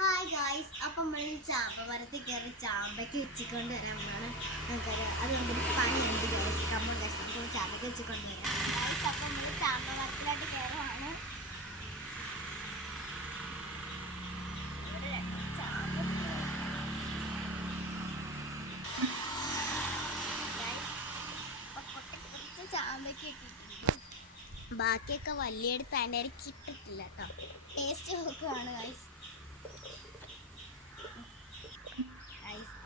Hi guys, അപ്പം നമ്മൾ ചാമ്പ മരത്തിൽ കയറി ചാമ്പയ്ക്ക് വെച്ചിക്കൊണ്ട് വരാമെന്നാണ് നമുക്കറിയാം. അത് നമുക്കൊരു പണിയുണ്ട് ഗായ്സ്. കമ്മൺ ഗായ്സ്, നമുക്ക് ചാമ്പയ്ക്ക് വെച്ചിക്കൊണ്ട് വരാം ഗായ്സ്. അപ്പം നമ്മൾ ചാമ്പ മരത്തിലായിട്ട് കയറുവാണ്. ചാമ്പയ്ക്ക് ഇട്ടിട്ടുണ്ട്, ബാക്കിയൊക്കെ വലിയെടുത്ത് അതിൻ്റെ ഇടയ്ക്ക് ഇട്ടിട്ടില്ല കേട്ടോ. ടേസ്റ്റ് നോക്കുവാണ് ഗായ്സ്.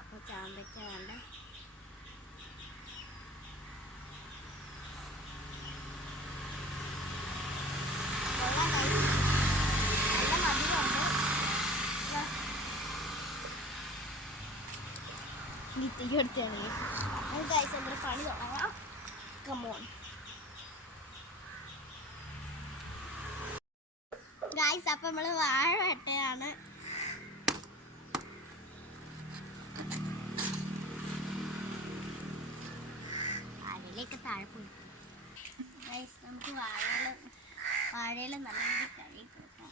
അപ്പോൾ ചാമ്പയ്ക്ക വേണ്ട നല്ല മധുരമുണ്ട്. തീ എടുത്താണ് ഗായ്സ്. നമ്മുടെ പണി തുടങ്ങാം. Come on guys. അപ്പം നമ്മൾ വാഴ വെട്ടയാണ്. അതിലേക്ക് താഴെ പോയി ഗായ്സ്. നമുക്ക് വാഴയില നല്ല രീതിയിൽ കഴുകി കൊടുക്കാം.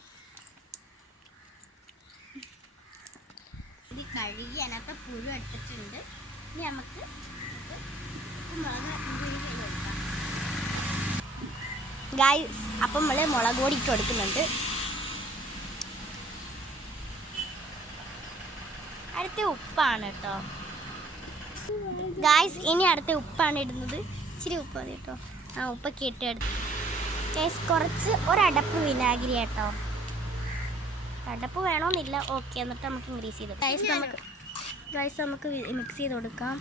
ഇത് കഴുകി അതിനകത്ത് പുഴു എടുത്തിട്ടുണ്ട്. ഇനി നമുക്ക് മുളക് കൊടുക്കാം ഗായ്സ്. അപ്പം നമ്മൾ മുളക് പൊടി ഇട്ട് കൊടുക്കുന്നുണ്ട്. അടുത്ത ഉപ്പാണ് കേട്ടോ ഗായ്സ്. ഇനി അടുത്ത ഉപ്പാണ് ഇടുന്നത്. ഇച്ചിരി ഉപ്പ് മതി കേട്ടോ. ഉപ്പൊക്കെ ഇട്ട് എടുത്ത് ഗായ്സ്. കുറച്ച് ഒരടപ്പ് വിനാഗിരി കേട്ടോ. അടപ്പ് വേണമെന്നില്ല. ഓക്കെ, എന്നിട്ട് നമുക്ക് ഇൻക്രീസ് ചെയ്ത് ഗായ്സ് നമുക്ക് മിക്സ് ചെയ്ത് കൊടുക്കാം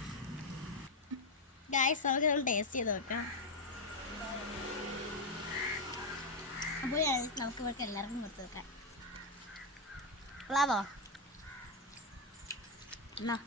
ഗായ്സ്. നമുക്ക് ടേസ്റ്റ് ചെയ്ത് നോക്കാം. അപ്പോൾ നമുക്ക് ഇവർക്ക് എല്ലാവർക്കും കൊടുത്ത് നോക്കാം. ളാവോ എന്നാ